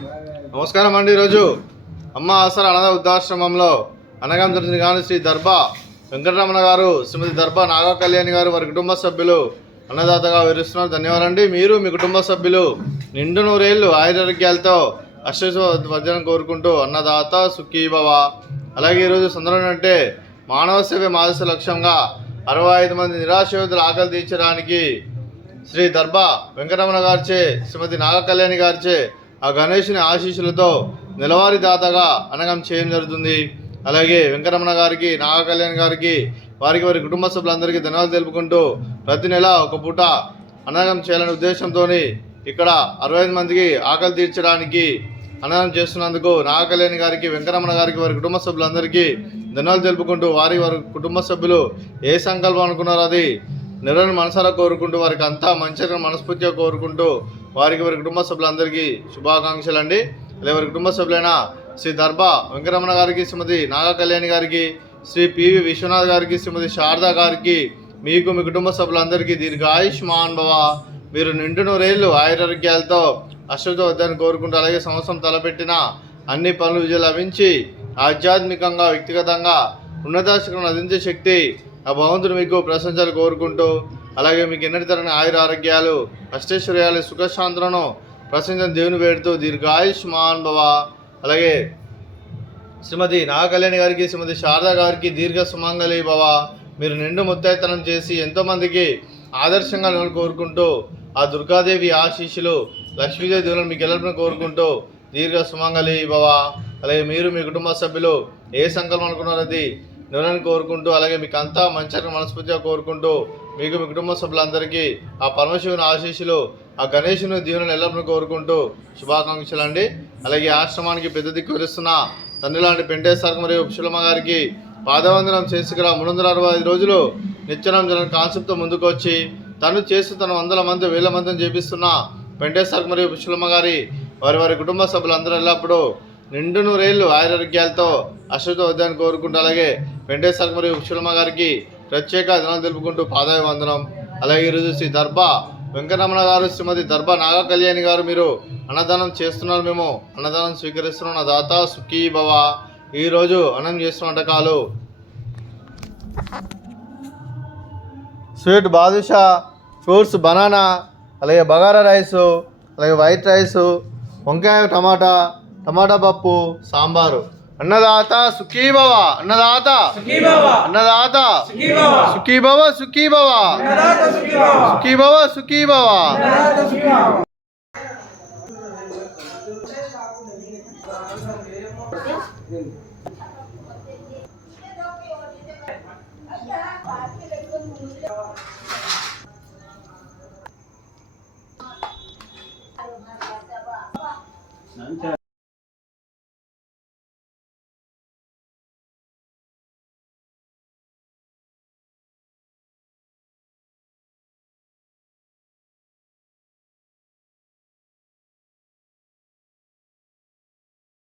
నమస్కారం అండి. ఈరోజు అమ్మ ఆసరా అనాథ వృద్ధాశ్రమంలో అనగం జరిగిన కానీ శ్రీ దర్భా వెంకటరమణ గారు, శ్రీమతి దర్భా నాగ కళ్యాణి గారు, వారి కుటుంబ సభ్యులు అన్నదాతగా వివరిస్తున్నారు. ధన్యవాదాలండి. మీరు మీ కుటుంబ సభ్యులు నిండు నూరేళ్లు ఆయురారోగ్యాలతో అశ్వవర్ధనం కోరుకుంటూ అన్నదాత సుఖీభవ. అలాగే ఈరోజు సందర్భం అంటే మానవ సేవ మాదర్శ లక్ష్యంగా 65 మంది నిరాశ్రయుల ఆకలి తీర్చడానికి శ్రీ దర్భా వెంకటరమణ గారిచే, శ్రీమతి నాగ కళ్యాణి గారిచే ఆ గణేషుని ఆశీస్సులతో నెలవారీ దాతగా అనగం చేయడం జరుగుతుంది. అలాగే వెంకటరమణ గారికి, నాగ కళ్యాణి గారికి, వారి కుటుంబ సభ్యులందరికీ ధన్యవాదాలు తెలుపుకుంటూ ప్రతి నెల ఒక పూట అన్నదానం చేయాలనే ఉద్దేశంతో ఇక్కడ 65 మందికి ఆకలి తీర్చడానికి అన్నదానం చేస్తున్నందుకు నాగ కళ్యాణి గారికి, వెంకటరమణ గారికి, వారి కుటుంబ సభ్యులందరికీ ధన్యవాదాలు తెలుపుకుంటూ వారి కుటుంబ సభ్యులు ఏ సంకల్పం అనుకున్నారో అది నెరవేరని మనసారా కోరుకుంటూ వారికి అంతా మంచిగా మనస్ఫూర్తిగా కోరుకుంటూ వారి కుటుంబ సభ్యులందరికీ శుభాకాంక్షలు అండి. అలాగే వారి కుటుంబ సభ్యులైన శ్రీ దర్భా వెంకటరమణ గారికి, శ్రీమతి నాగ కళ్యాణి గారికి, శ్రీ పివి విశ్వనాథ్ గారికి, శ్రీమతి శారదా గారికి, మీకు మీ కుటుంబ సభ్యులందరికీ దీర్ఘాయుష్మాన్ భవ. మీరు నిండు నూరేళ్లు ఆయురారోగ్యాలతో అశ్వవర్ధనాన్ని కోరుకుంటూ, అలాగే సంవత్సరం తలపెట్టిన అన్ని పనులు విజయం లభించి ఆధ్యాత్మికంగా, వ్యక్తిగతంగా ఉన్నతాశక్తులను అందించే శక్తి ఆ భగవంతుడు మీకు ప్రశంసలు కోరుకుంటూ, అలాగే మీకు ఎన్నటి తరగని ఆయురారోగ్యాలు, అష్టైశ్వర్యాలు, సుఖశాంతులను ప్రశంసను దేవుని పెడుతూ దీర్ఘాయుష్మాన్ భవ. అలాగే శ్రీమతి నాగ కళ్యాణి గారికి, శ్రీమతి శారదా గారికి దీర్ఘ సుమంగళి భవ. మీరు నిండు ముత్తైతనం చేసి ఎంతోమందికి ఆదర్శంగా కోరుకుంటూ ఆ దుర్గాదేవి ఆశీస్సులు, లక్ష్మీదేవి దేవులను మీకు ఎల్లరిని కోరుకుంటూ దీర్ఘ సుమంగళి భవ. అలాగే మీరు మీ కుటుంబ సభ్యులు ఏ సంకల్పం అనుకున్నారో అది నెరవేరాలని కోరుకుంటూ, అలాగే మీకు అంతా మంచిగా మనస్ఫూర్తిగా కోరుకుంటూ మీకు మీ కుటుంబ సభ్యులందరికీ ఆ పరమశివుని ఆశీస్సులు, ఆ గణేశుని దీవెనలు ఎల్లప్పుడూ కోరుకుంటూ శుభాకాంక్షలు అండి. అలాగే ఆశ్రమానికి పెద్ద దిక్కు విరుస్తున్న తండ్రి లాంటి పెంటేశ్వర మరియు పుష్పలమ్మ గారికి పాదవందనం చేసుకురా 365 రోజులు నిత్యనం జరగని కాన్సెప్ట్తో ముందుకు వచ్చి తను చేస్తూ తన 100 మంది 1000 మందిని చేపిస్తున్న పెంటేశ్వర మరియు పుష్పలమ్మ గారి వారి కుటుంబ సభ్యులందరూ ఎల్లప్పుడూ నిండు నూరేళ్లు ఆయురారోగ్యాలతో అశ్వవర్ధనాన్ని కోరుకుంటూ, అలాగే వెంకటేశ్వర మరియు పుష్పలమ్మ గారికి ప్రత్యేక ధన్యవాదాలు తెలుపుకుంటూ పాదాభివందనం. అలాగే ఈరోజు శ్రీ దర్భా వెంకటరమణ గారు, శ్రీమతి దర్భా నాగ కళ్యాణి గారు మీరు అన్నదానం చేస్తున్నారు, మేము అన్నదానం స్వీకరిస్తున్నాం. నా దాత సుఖీ భవ. ఈరోజు అన్నం చేస్తున్న వంటకాలు స్వీట్ బాదుషా, ఫ్రూట్స్ బనానా, అలాగే బగారా రైసు, అలాగే వైట్ రైసు, వంకాయ టమాటా పప్పు, సాంబారు. అన్నదాత సుఖీభవ, అన్నదాత అన్నదాత సుఖీభవ, సుఖీభవ, సుఖీభవ, సుఖీభవ.